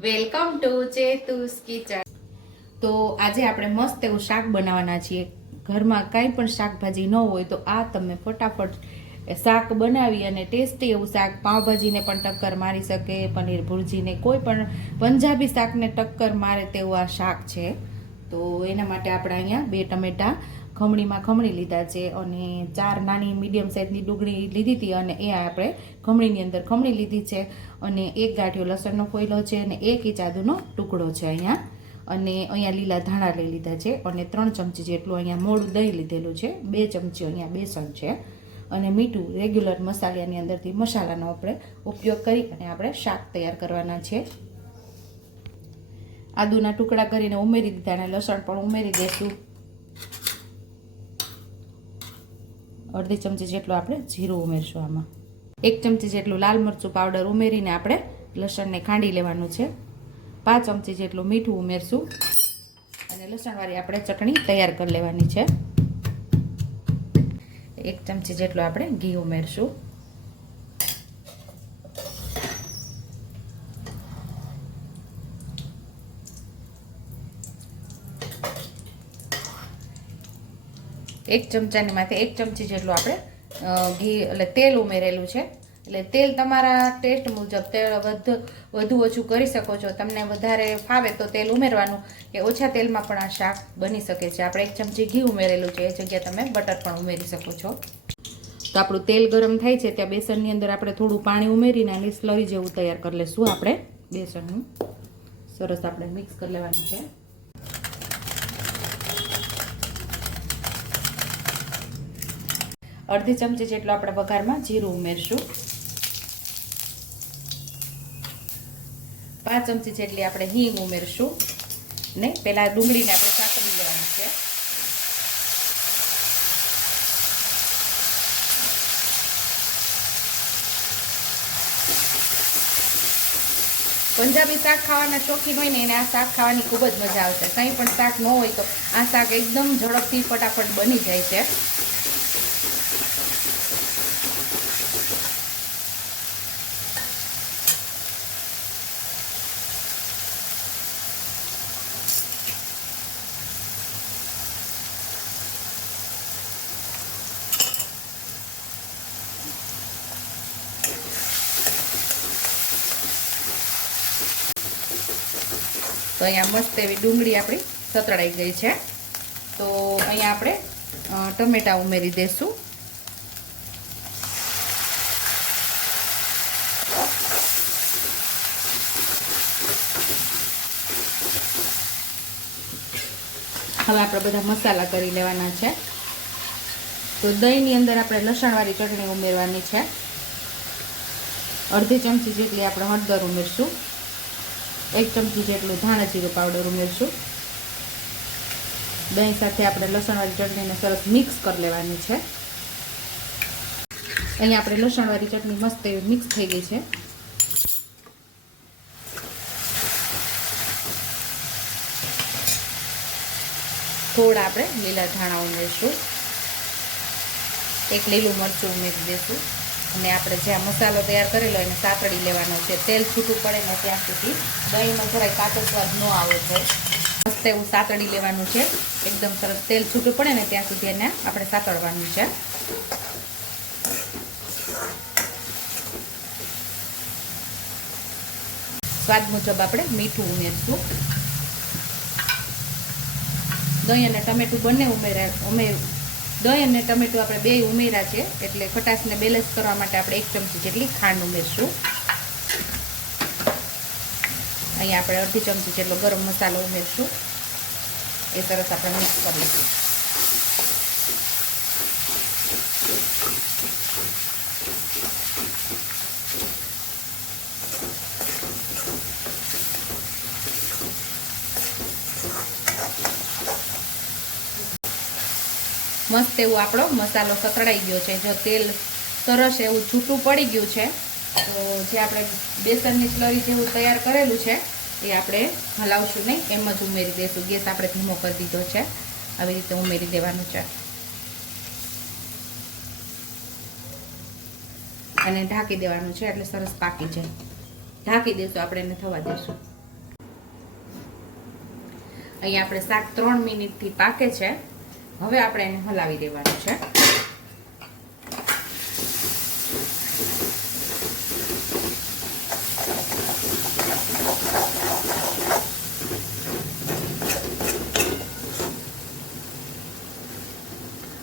Welcome to ચેતુસ kitchen. તો આજે આપણે મસ્ત એવું શાક બનાવવાના છીએ. ઘરમાં કાંઈ પણ શાકભાજી ન હોય તો આ તમે ફટાફટ શાક બનાવી અને ટેસ્ટી એવું શાક પાવભાજીને પણ ટક્કર મારી શકે, પનીર ભુરજીને, કોઈ પણ પંજાબી શાકને ટક્કર મારે તેવું આ શાક છે. તો એના માટે આપણે અહીંયા બે ટમેટા ખમણીમાં ખમણી લીધા છે અને ચાર નાની મીડિયમ સાઇઝની ડુંગળી લીધી હતી અને એ આપણે ખમણીની અંદર ખમણી લીધી છે અને એક ગાંઠિયો લસણનો કોયલો છે અને એક ઇંચ આદુનો ટુકડો છે અહીંયા. અને અહીંયા લીલા ધાણા લઈ લીધા છે અને ત્રણ ચમચી જેટલું અહીંયા મોડું દહીં લીધેલું છે. બે ચમચી અહીંયા બેસન છે. અને મીઠું રેગ્યુલર મસાલાની અંદરથી મસાલાનો આપણે ઉપયોગ કરી અને આપણે શાક તૈયાર કરવાના છે. આદુના ટુકડા કરીને ઉમેરી દીધા અને લસણ પણ ઉમેરી દઈશું અડધી ચમચી જેટલું આપણે જીરું ઉમેરશું આમાં. એક ચમચી જેટલું લાલ મરચું પાવડર ઉમેરીને આપણે લસણને ખાંડી લેવાનું છે. પાંચ ચમચી જેટલું મીઠું ઉમેરશું. અને લસણવાળી આપણે ચટણી તૈયાર કરી લેવાની છે. એક ચમચી જેટલું આપણે ઘી ઉમેરશું. એક ચમચાની માથે એક ચમચી જેટલું આપણે ઘી, એટલે તેલ ઉમેરેલું છે. એટલે તેલ તમારા ટેસ્ટ મુજબ તેલ વધુ વધુ ઓછું કરી શકો છો. તમને વધારે ફાવે તો તેલ ઉમેરવાનું. કે ઓછા તેલમાં પણ આ શાક બની શકે છે. આપણે એક ચમચી ઘી ઉમેરેલું છે. એ જગ્યાએ તમે બટર પણ ઉમેરી શકો છો. તો આપણું તેલ ગરમ થાય છે. ત્યાં બેસનની અંદર આપણે થોડું પાણી ઉમેરીને આની સ્લરી જેવું તૈયાર કરી લઈશું આપણે. બેસનનું સરસ આપણે મિક્સ કરી લેવાનું છે. અડધી ચમચી જેટલું આપણે વઘારમાં જીરું ઉમેરશું. પાંચ ચમચી જેટલી આપણે હિંગ ઉમેરશું. ને પેલા ડુંગળીને આપણે સાતરી લેવાની છે. પંજાબી શાક ખાવાના શોખીન હોય ને એને આ શાક ખાવાની ખૂબ જ મજા આવશે. કંઈ પણ શાક ન હોય તો આ શાક એકદમ ઝડપથી ફટાફટ બની જાય છે. તો અહીંયા મસ્ત એવી ડુંગળી આપણી સતળાઈ ગઈ છે. તો અહીંયા આપણે ટમેટાં ઉમેરી દઈશું હવે આપણે બધા મસાલા કરી લેવાના છે. તો દહીંની અંદર આપણે લસણવાળી ચટણી ઉમેરવાની છે. અડધી ચમચી જેટલી આપણે હળદર ઉમેરશું. એક ચમચી જેટલું ધાણા જીરું પાવડર ઉમેરશું. દહીં સાથે આપણે લસણવાળી ચટણીને સરસ મિક્સ કરી લેવાની છે. અહીંયા આપણે લસણવાળી ચટણી મસ્ત એવી મિક્સ થઈ ગઈ છે. થોડા આપણે લીલા ધાણા ઉમેરશું. એક લીલું મરચું ઉમેરી દઈશું અને આપણે જ્યાં મસાલો તૈયાર કરેલો એને સાતડી લેવાનો છે. તેલ છૂટું પડે ને ત્યાં સુધી દહીંમાં જરાય કાચો સ્વાદ ન આવે છે. મસ્ત એવું સાતડી લેવાનું છે. એકદમ સરસ તેલ છૂટું પડે ને ત્યાં સુધી એને આપણે સાતડવાનું છે. સ્વાદ મુજબ આપણે મીઠું ઉમેરશું. દહીં અને ટમેટું બંને ઉમેરા ઉમેર દહીં અને ટમેટું આપણે બે ઉમેર્યા છે, એટલે ખટાશને બેલેન્સ કરવા માટે આપણે એક ચમચી જેટલી ખાંડ ઉમેરશું. અહીંયા આપણે અડધી ચમચી જેટલો ગરમ મસાલો ઉમેરશું. એ સરસ આપણે મિક્સ કરી મસ્ત એવો આપણો મસાલો સતળાઈ ગયો છે. જો તેલ સરસ એવું છૂટું પડી ગયું છે, તો જે આપણે બેસનની સ્લરી જેવું તૈયાર કરેલું છે, એ આપણે હલાવશું નહીં. એમ જ ઉમેરી દઈશું ગેસ આપણે ધીમો કરી દીધો છે. આવી રીતે ઉમેરી દેવાનું છે. અને ઢાંકી દેવાનું છે, એટલે સરસ પાકી જાય. ઢાંકી દઈશું આપણે એને થવા દઈશું અહીંયા આપણે શાક ત્રણ મિનિટથી પાકે છે. હવે આપણે એને હલાવી દેવાનું છે.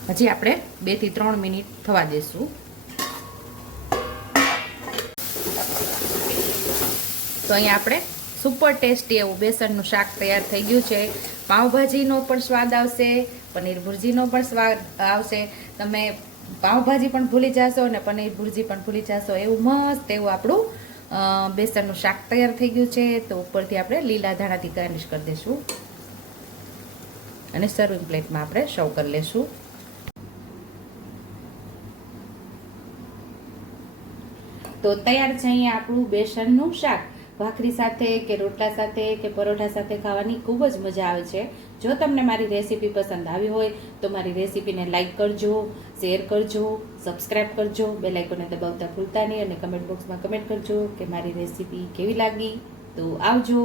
હજી આપણે બેથી ત્રણ મિનિટ થવા દેશું. તો અહીંયા આપણે સુપર ટેસ્ટી એવું બેસનનું શાક તૈયાર થઈ ગયું છે. પાઉંભાજીનો પણ સ્વાદ આવશે, પનીર ભુરજીનો પણ સ્વાદ આવશે. તમે પાઉંભાજી પણ ભૂલી જશો અને પનીર ભુરજી પણ ભૂલી જશો એવું મસ્ત એવું આપણું બેસનનું શાક તૈયાર થઈ ગયું છે. તો ઉપરથી આપણે લીલા ધાણાથી ગાર્નિશ કરી દઈશું. અને સર્વિંગ પ્લેટમાં આપણે સર્વ કરી લેશું. તો તૈયાર છે અહીંયા આપણું બેસનનું શાક. ભાખરી સાથે કે રોટલા સાથે કે પરોઠા સાથે ખાવાની ખૂબ જ મજા આવે છે. જો તમને મારી રેસીપી પસંદ આવી હોય તો મારી રેસીપીને લાઇક કરજો, શેર કરજો સબસ્ક્રાઈબ કરજો બે લાઇકોને દબાવતા ભૂલતા નહીં અને કમેન્ટ બોક્સમાં કમેન્ટ કરજો કે મારી રેસીપી કેવી લાગી. તો આવજો.